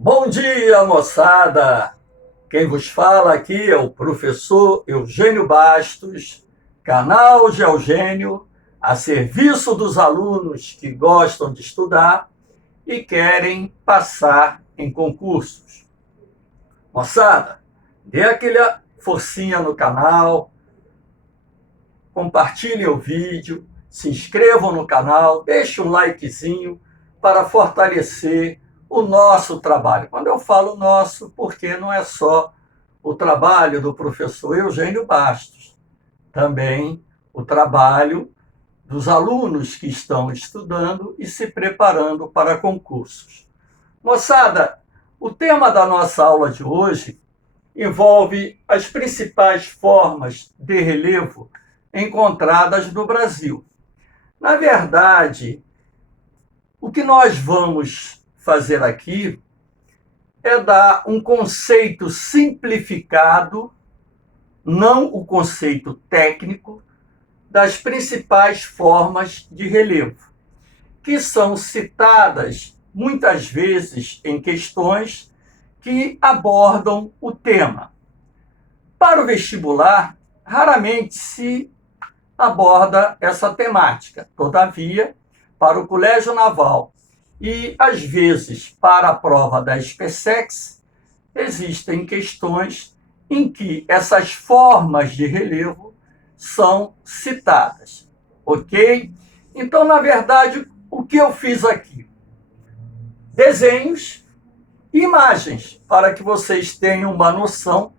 Bom dia, moçada! Quem vos fala aqui é o professor Eugênio Bastos, canal Geogênio, a serviço dos alunos que gostam de estudar e querem passar em concursos. Moçada, dê aquela forcinha no canal, compartilhem o vídeo, se inscrevam no canal, deixem um likezinho para fortalecer o nosso trabalho. Quando eu falo nosso, porque não é só o trabalho do professor Eugênio Bastos, também o trabalho dos alunos que estão estudando e se preparando para concursos. Moçada, o tema da nossa aula de hoje envolve as principais formas de relevo encontradas no Brasil. Na verdade, o que nós vamos fazer aqui é dar um conceito simplificado, não o conceito técnico, das principais formas de relevo, que são citadas muitas vezes em questões que abordam o tema. Para o vestibular, raramente se aborda essa temática. Todavia, para o Colégio Naval e, às vezes, para a prova da SpaceX, existem questões em que essas formas de relevo são citadas. Ok? Então, na verdade, o que eu fiz aqui? Desenhos e imagens, para que vocês tenham uma noção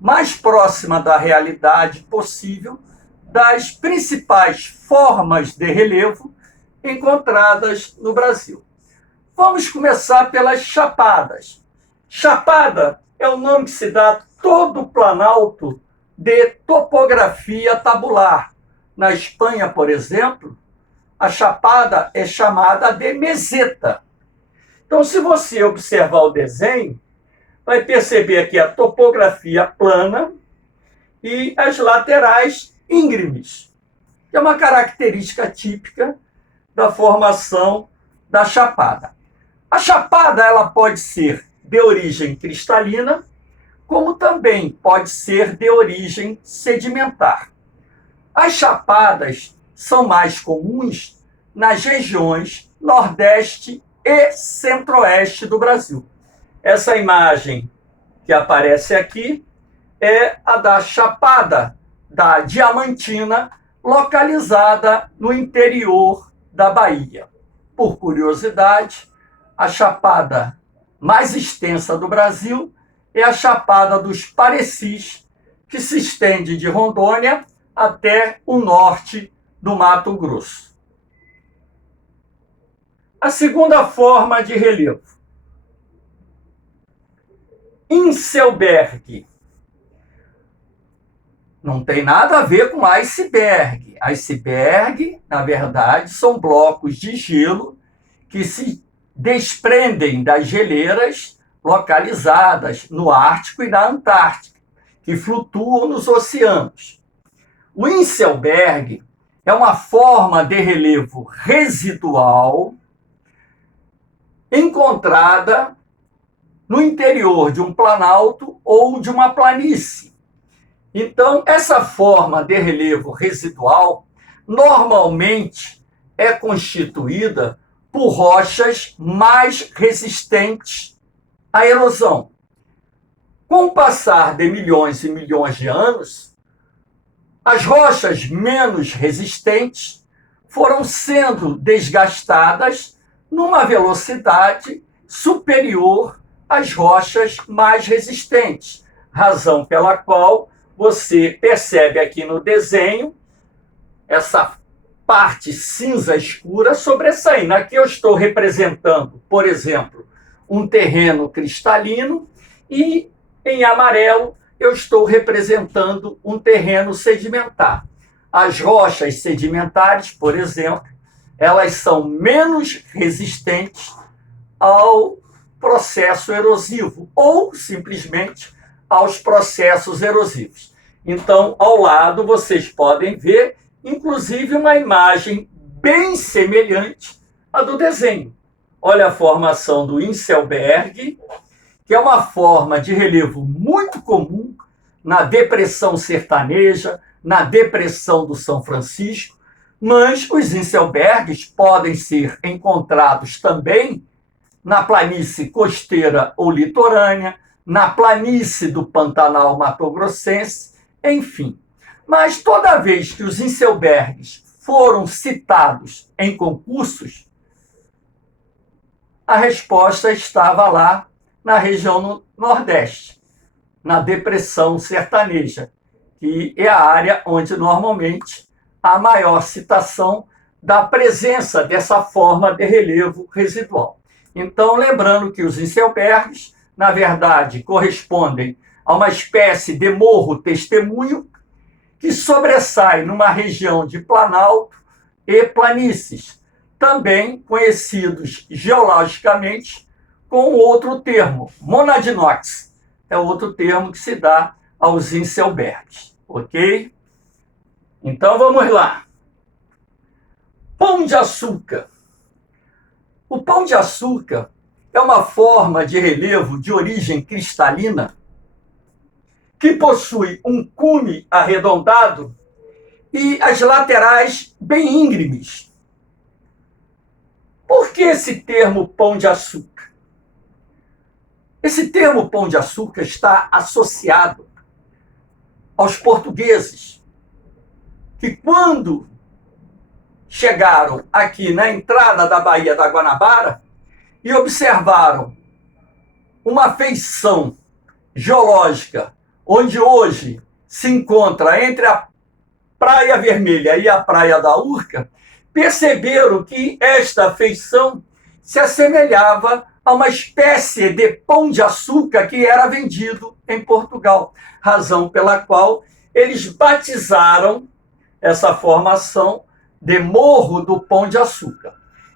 mais próxima da realidade possível das principais formas de relevo encontradas no Brasil. Vamos começar pelas chapadas. Chapada é o nome que se dá a todo o planalto de topografia tabular. Na Espanha, por exemplo, a chapada é chamada de meseta. Então, se você observar o desenho, vai perceber aqui a topografia plana e as laterais íngremes, que é uma característica típica da formação da chapada. A chapada ela pode ser de origem cristalina, como também pode ser de origem sedimentar. As chapadas são mais comuns nas regiões Nordeste e Centro-Oeste do Brasil. Essa imagem que aparece aqui é a da Chapada da Diamantina, localizada no interior da Bahia. Por curiosidade, a chapada mais extensa do Brasil é a Chapada dos Parecis, que se estende de Rondônia até o norte do Mato Grosso. A segunda forma de relevo. Inselberg. Não tem nada a ver com iceberg. Iceberg, na verdade, são blocos de gelo que se desprendem das geleiras localizadas no Ártico e na Antártica, que flutuam nos oceanos. O Inselberg é uma forma de relevo residual encontrada no interior de um planalto ou de uma planície. Então, essa forma de relevo residual normalmente é constituída por rochas mais resistentes à erosão. Com o passar de milhões e milhões de anos, as rochas menos resistentes foram sendo desgastadas numa velocidade superior às rochas mais resistentes, razão pela qual você percebe aqui no desenho essa parte cinza escura sobressaindo. Aqui eu estou representando, por exemplo, um terreno cristalino e em amarelo eu estou representando um terreno sedimentar. As rochas sedimentares, por exemplo, elas são menos resistentes ao processo erosivo ou simplesmente aos processos erosivos. Então, ao lado, vocês podem ver, inclusive, uma imagem bem semelhante à do desenho. Olha a formação do Inselberg, que é uma forma de relevo muito comum na depressão sertaneja, na depressão do São Francisco, mas os Inselbergs podem ser encontrados também na planície costeira ou litorânea, na planície do Pantanal Mato-Grossense, enfim. Mas toda vez que os Inselbergs foram citados em concursos, a resposta estava lá na região Nordeste, na depressão sertaneja, que é a área onde normalmente há maior citação da presença dessa forma de relevo residual. Então, lembrando que os Inselbergs, na verdade, correspondem a uma espécie de morro testemunho que sobressai numa região de planalto e planícies, também conhecidos geologicamente com outro termo, monadinox. É outro termo que se dá aos Inselbergs, ok? Então, vamos lá. Pão de açúcar. O pão de açúcar é uma forma de relevo de origem cristalina que possui um cume arredondado e as laterais bem íngremes. Por que esse termo pão de açúcar? Esse termo pão de açúcar está associado aos portugueses, que quando chegaram aqui na entrada da Baía da Guanabara e observaram uma feição geológica onde hoje se encontra entre a Praia Vermelha e a Praia da Urca, perceberam que esta feição se assemelhava a uma espécie de pão de açúcar que era vendido em Portugal, razão pela qual eles batizaram essa formação de Morro do Pão de Açúcar.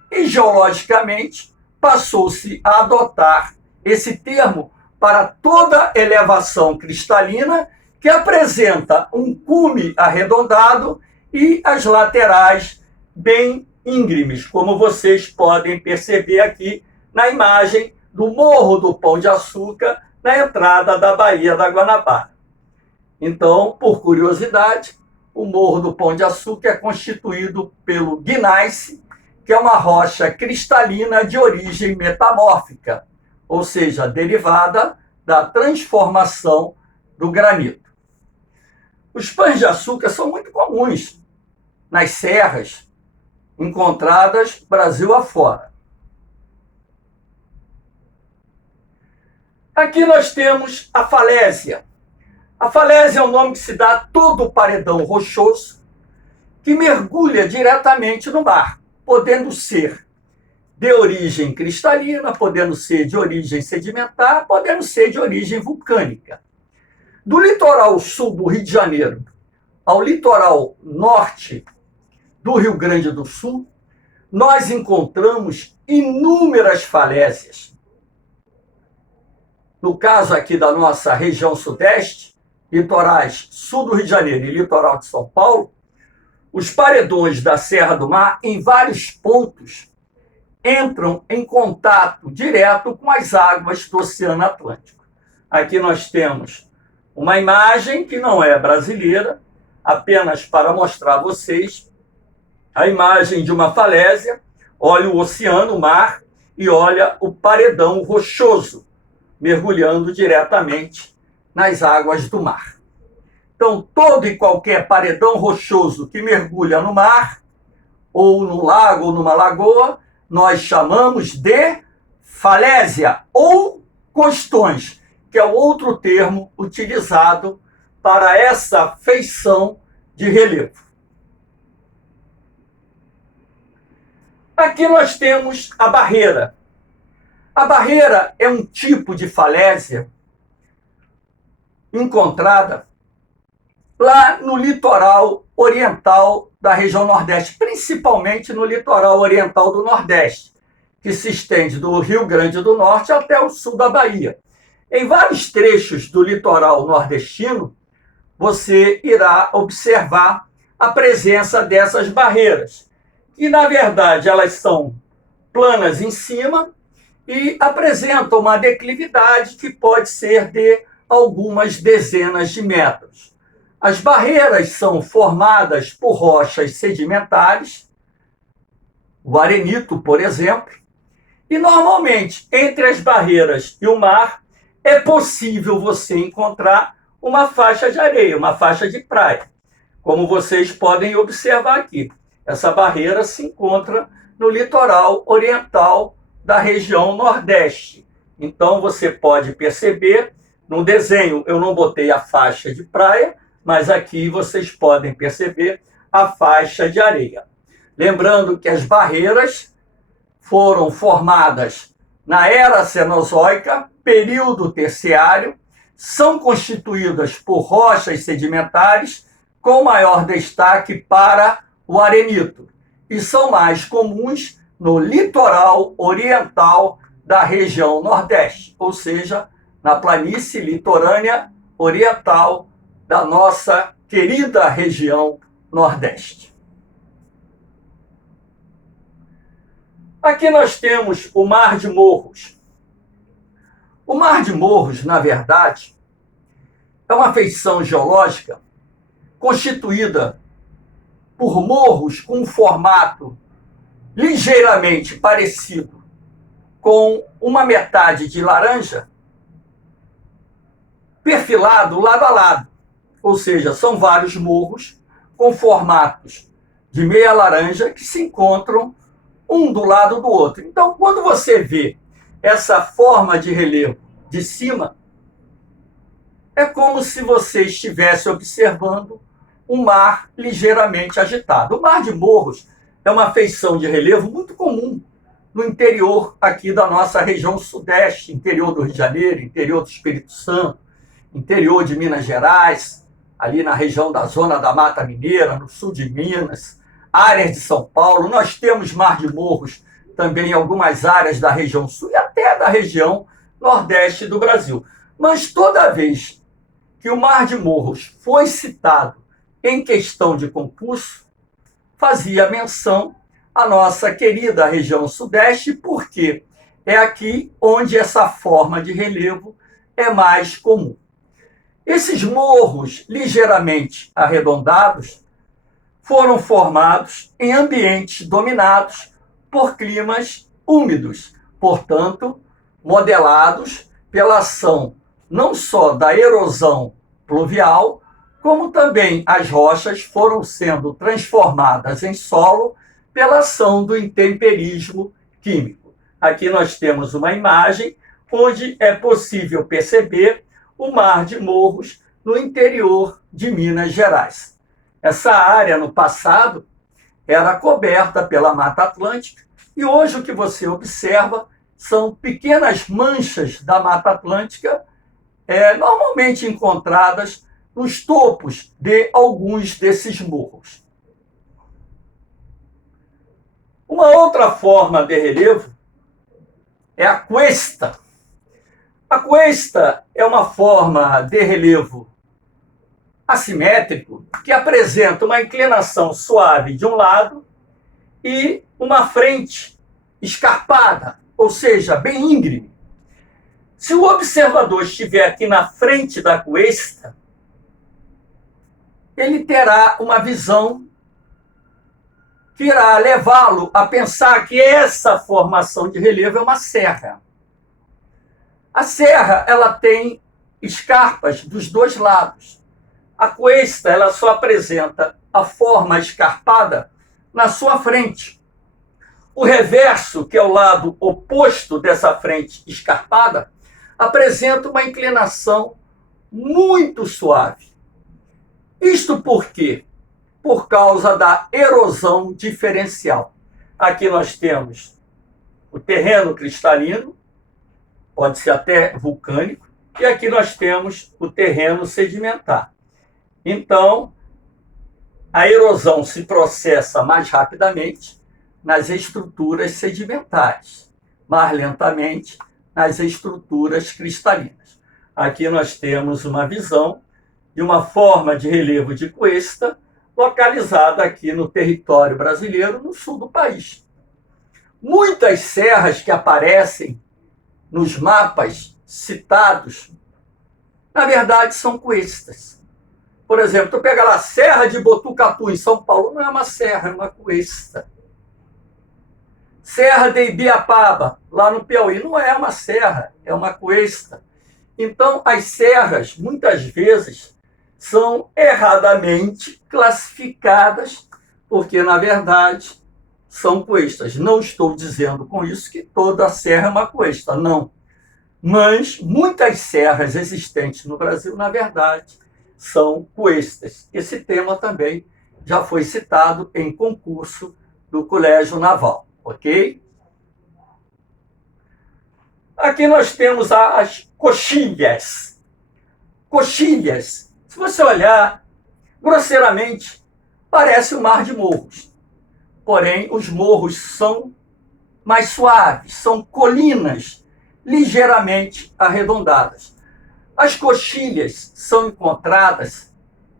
E, geologicamente, passou-se a adotar esse termo para toda elevação cristalina que apresenta um cume arredondado e as laterais bem íngremes, como vocês podem perceber aqui na imagem do Morro do Pão de Açúcar, na entrada da Baía da Guanabara. Então, por curiosidade, o Morro do Pão de Açúcar é constituído pelo gneiss, que é uma rocha cristalina de origem metamórfica, ou seja, derivada da transformação do granito. Os pães de açúcar são muito comuns nas serras encontradas Brasil afora. Aqui nós temos a falésia. A falésia é o nome que se dá a todo o paredão rochoso que mergulha diretamente no mar, podendo ser de origem cristalina, podendo ser de origem sedimentar, podendo ser de origem vulcânica. Do litoral sul do Rio de Janeiro ao litoral norte do Rio Grande do Sul, nós encontramos inúmeras falésias. No caso aqui da nossa região sudeste, litorais sul do Rio de Janeiro e litoral de São Paulo, os paredões da Serra do Mar, em vários pontos, entram em contato direto com as águas do Oceano Atlântico. Aqui nós temos uma imagem que não é brasileira, apenas para mostrar a vocês a imagem de uma falésia. Olha o oceano, o mar, e olha o paredão rochoso, mergulhando diretamente nas águas do mar. Então, todo e qualquer paredão rochoso que mergulha no mar, ou no lago, ou numa lagoa, nós chamamos de falésia, ou costões, que é o outro termo utilizado para essa feição de relevo. Aqui nós temos a barreira. A barreira é um tipo de falésia encontrada lá no litoral oriental da região Nordeste, principalmente no litoral oriental do Nordeste, que se estende do Rio Grande do Norte até o sul da Bahia. Em vários trechos do litoral nordestino, você irá observar a presença dessas barreiras, que, na verdade, elas são planas em cima e apresentam uma declividade que pode ser de algumas dezenas de metros. As barreiras são formadas por rochas sedimentares, o arenito, por exemplo, e normalmente entre as barreiras e o mar é possível você encontrar uma faixa de areia, uma faixa de praia. Como vocês podem observar aqui, essa barreira se encontra no litoral oriental da região Nordeste. Então você pode perceber, no desenho eu não botei a faixa de praia, mas aqui vocês podem perceber a faixa de areia. Lembrando que as barreiras foram formadas na Era Cenozoica, período terciário, são constituídas por rochas sedimentares, com maior destaque para o arenito, e são mais comuns no litoral oriental da região Nordeste, ou seja, na planície litorânea oriental da nossa querida região Nordeste. Aqui nós temos o Mar de Morros. O Mar de Morros, na verdade, é uma feição geológica constituída por morros com um formato ligeiramente parecido com uma metade de laranja, perfilado lado a lado. Ou seja, são vários morros com formatos de meia laranja que se encontram um do lado do outro. Então, quando você vê essa forma de relevo de cima, é como se você estivesse observando um mar ligeiramente agitado. O Mar de Morros é uma feição de relevo muito comum no interior aqui da nossa região sudeste, interior do Rio de Janeiro, interior do Espírito Santo, interior de Minas Gerais, ali na região da Zona da Mata Mineira, no sul de Minas, áreas de São Paulo. Nós temos Mar de Morros também em algumas áreas da região sul e até da região nordeste do Brasil. Mas toda vez que o Mar de Morros foi citado em questão de concurso, fazia menção à nossa querida região sudeste, porque é aqui onde essa forma de relevo é mais comum. Esses morros ligeiramente arredondados foram formados em ambientes dominados por climas úmidos, portanto, modelados pela ação não só da erosão pluvial, como também as rochas foram sendo transformadas em solo pela ação do intemperismo químico. Aqui nós temos uma imagem onde é possível perceber o Mar de Morros no interior de Minas Gerais. Essa área, no passado, era coberta pela Mata Atlântica e hoje o que você observa são pequenas manchas da Mata Atlântica, normalmente encontradas nos topos de alguns desses morros. Uma outra forma de relevo é a cuesta. A cuesta é uma forma de relevo assimétrico que apresenta uma inclinação suave de um lado e uma frente escarpada, ou seja, bem íngreme. Se o observador estiver aqui na frente da cuesta, ele terá uma visão que irá levá-lo a pensar que essa formação de relevo é uma serra. A serra, ela tem escarpas dos dois lados. A cuesta, ela só apresenta a forma escarpada na sua frente. O reverso, que é o lado oposto dessa frente escarpada, apresenta uma inclinação muito suave. Isto por quê? Por causa da erosão diferencial. Aqui nós temos o terreno cristalino, pode ser até vulcânico, e aqui nós temos o terreno sedimentar. Então, a erosão se processa mais rapidamente nas estruturas sedimentares, mais lentamente nas estruturas cristalinas. Aqui nós temos uma visão de uma forma de relevo de cuesta localizada aqui no território brasileiro, no sul do país. Muitas serras que aparecem nos mapas citados, na verdade, são cuestas. Por exemplo, tu pega lá a Serra de Botucatu, em São Paulo, não é uma serra, é uma cuesta. Serra de Ibiapaba, lá no Piauí, não é uma serra, é uma cuesta. Então, as serras, muitas vezes, são erradamente classificadas, porque, na verdade, são cuestas. Não estou dizendo com isso que toda serra é uma cuesta, não. Mas muitas serras existentes no Brasil, na verdade, são cuestas. Esse tema também já foi citado em concurso do Colégio Naval, ok? Aqui nós temos as coxilhas. Coxilhas, se você olhar grosseiramente, parece um mar de morros. Porém, os morros são mais suaves, são colinas ligeiramente arredondadas. As coxilhas são encontradas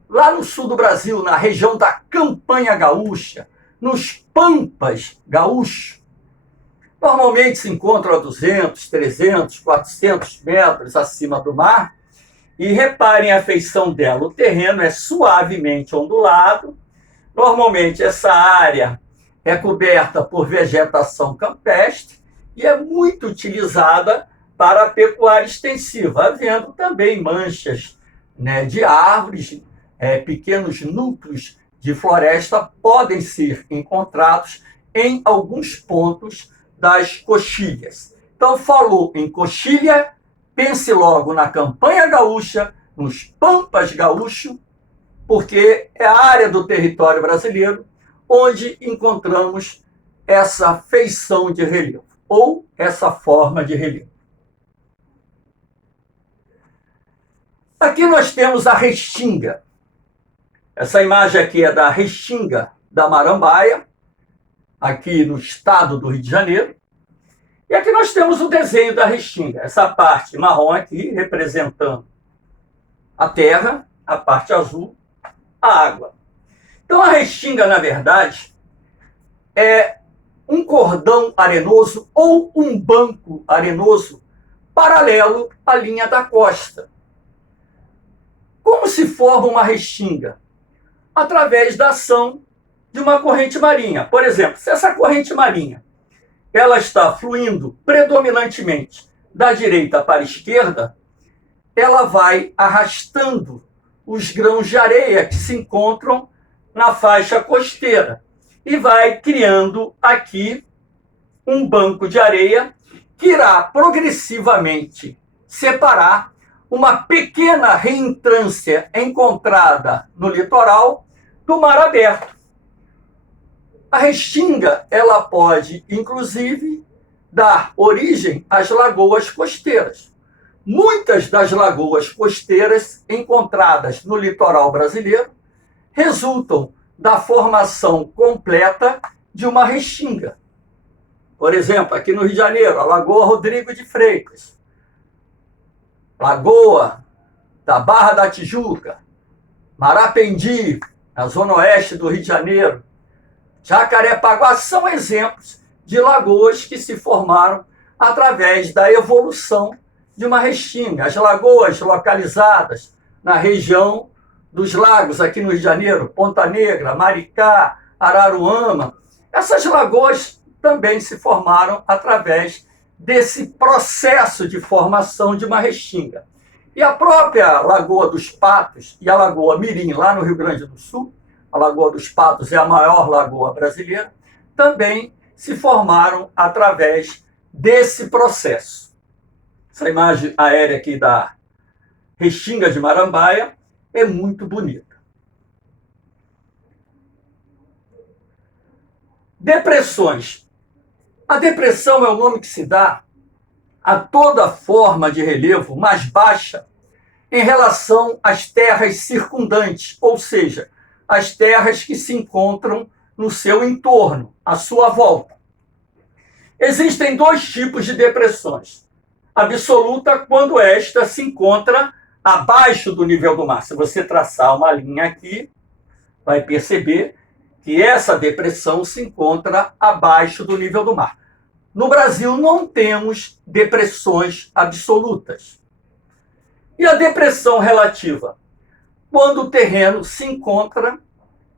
lá no sul do Brasil, na região da Campanha Gaúcha, nos Pampas gaúchos. Normalmente se encontram a 200, 300, 400 metros acima do mar. E reparem a feição dela. O terreno é suavemente ondulado. Normalmente essa área é coberta por vegetação campestre e é muito utilizada para a pecuária extensiva, havendo também manchas, né, de árvores, pequenos núcleos de floresta podem ser encontrados em alguns pontos das coxilhas. Então, falou em coxilha, pense logo na Campanha Gaúcha, nos Pampas gaúcho, porque é a área do território brasileiro onde encontramos essa feição de relevo, ou essa forma de relevo. Aqui nós temos a Restinga. Essa imagem aqui é da Restinga da Marambaia, aqui no estado do Rio de Janeiro. E aqui nós temos o desenho da Restinga. Essa parte marrom aqui, representando a terra, a parte azul, a água. Então, a Restinga, na verdade, é um cordão arenoso ou um banco arenoso paralelo à linha da costa. Como se forma uma restinga? Através da ação de uma corrente marinha. Por exemplo, se essa corrente marinha ela está fluindo predominantemente da direita para a esquerda, ela vai arrastando os grãos de areia que se encontram na faixa costeira e vai criando aqui um banco de areia que irá progressivamente separar uma pequena reentrância encontrada no litoral do mar aberto. A restinga, ela pode, inclusive, dar origem às lagoas costeiras. Muitas das lagoas costeiras encontradas no litoral brasileiro resultam da formação completa de uma restinga. Por exemplo, aqui no Rio de Janeiro, a Lagoa Rodrigo de Freitas, Lagoa da Barra da Tijuca, Marapendi, na zona oeste do Rio de Janeiro, Jacarepaguá, são exemplos de lagoas que se formaram através da evolução de uma restinga. As lagoas localizadas na região dos lagos aqui no Rio de Janeiro, Ponta Negra, Maricá, Araruama, essas lagoas também se formaram através desse processo de formação de uma restinga. E a própria Lagoa dos Patos e a Lagoa Mirim, lá no Rio Grande do Sul, a Lagoa dos Patos é a maior lagoa brasileira, também se formaram através desse processo. Essa imagem aérea aqui da Restinga de Marambaia é muito bonita. Depressões. A depressão é o nome que se dá a toda forma de relevo mais baixa em relação às terras circundantes, ou seja, as terras que se encontram no seu entorno, à sua volta. Existem dois tipos de depressões. Absoluta, quando esta se encontra abaixo do nível do mar. Se você traçar uma linha aqui, vai perceber que essa depressão se encontra abaixo do nível do mar. no Brasil não temos depressões absolutas. E a depressão relativa? Quando o terreno se encontra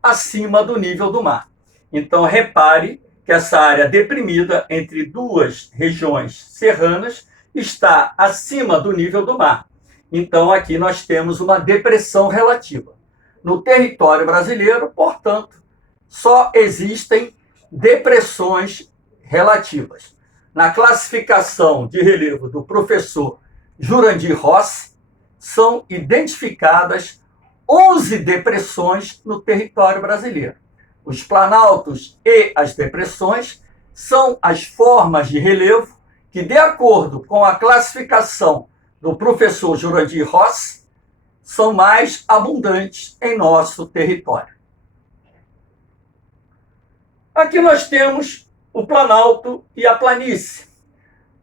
acima do nível do mar. Então, repare que essa área deprimida entre duas regiões serranas está acima do nível do mar. Então, aqui nós temos uma depressão relativa. No território brasileiro, portanto, só existem depressões relativas. Na classificação de relevo do professor Jurandir Rossi, são identificadas 11 depressões no território brasileiro. Os planaltos e as depressões são as formas de relevo que, de acordo com a classificação do professor Jurandir Rossi, são mais abundantes em nosso território. Aqui nós temos o planalto e a planície.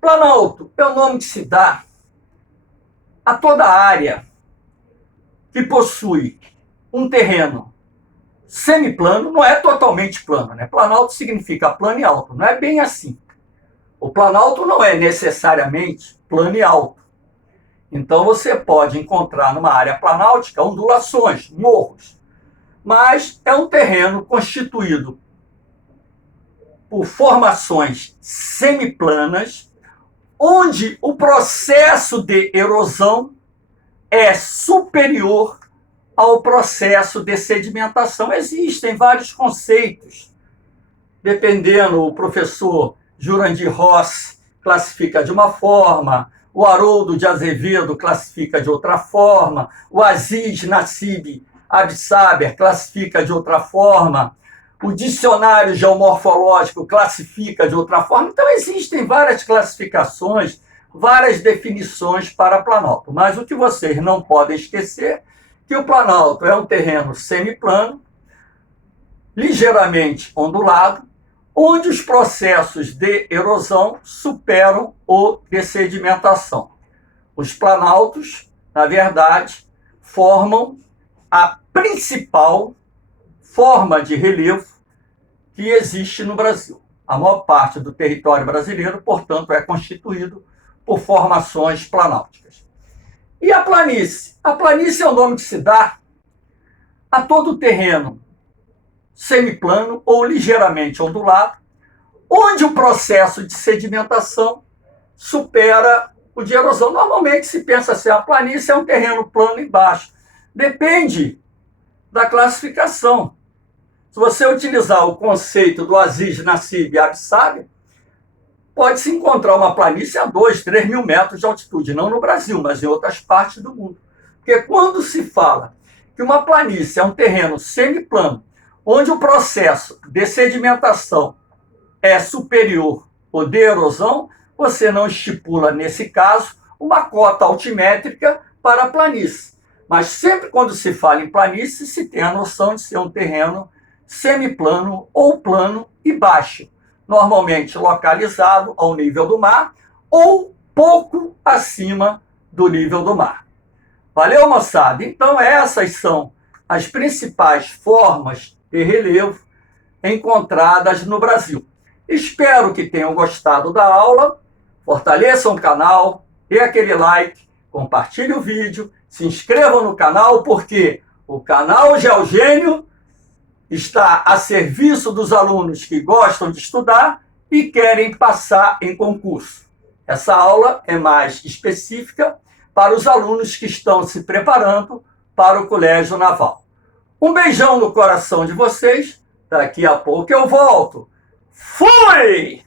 Planalto é o nome que se dá a toda a área que possui um terreno semiplano, não é totalmente plano, né? Planalto significa plano e alto, não é bem assim. O planalto não é necessariamente plano e alto. Então você pode encontrar numa área planáltica ondulações, morros, mas é um terreno constituído por formações semiplanas, onde o processo de erosão é superior ao processo de sedimentação. Existem vários conceitos. Dependendo, o professor Jurandir Rossi classifica de uma forma, o Haroldo de Azevedo classifica de outra forma, o Aziz Nassib Absaber classifica de outra forma, o dicionário geomorfológico classifica de outra forma. Então, existem várias classificações, várias definições para planalto. Mas o que vocês não podem esquecer é que o planalto é um terreno semiplano, ligeiramente ondulado, onde os processos de erosão superam o de sedimentação. Os planaltos, na verdade, formam a principal forma de relevo que existe no Brasil. A maior parte do território brasileiro, portanto, é constituído por formações planálticas. E a planície? A planície é o nome que se dá a todo o terreno semiplano ou ligeiramente ondulado, onde o processo de sedimentação supera o de erosão. Normalmente se pensa assim, a planície é um terreno plano e baixo. Depende da classificação. Se você utilizar o conceito do Aziz Nassib Absaber, pode-se encontrar uma planície a 2, 3 mil metros de altitude, não no Brasil, mas em outras partes do mundo. Porque quando se fala que uma planície é um terreno semiplano, onde o processo de sedimentação é superior ao de erosão, você não estipula, nesse caso, uma cota altimétrica para a planície. Mas sempre quando se fala em planície, se tem a noção de ser um terreno semiplano ou plano e baixo, normalmente localizado ao nível do mar ou pouco acima do nível do mar. Valeu, moçada? Então essas são as principais formas de relevo encontradas no Brasil. Espero que tenham gostado da aula, fortaleçam o canal, dê aquele like, compartilhe o vídeo, se inscrevam no canal, porque o canal Geogênio está a serviço dos alunos que gostam de estudar e querem passar em concurso. Essa aula é mais específica para os alunos que estão se preparando para o Colégio Naval. Um beijão no coração de vocês. Daqui a pouco eu volto. Fui!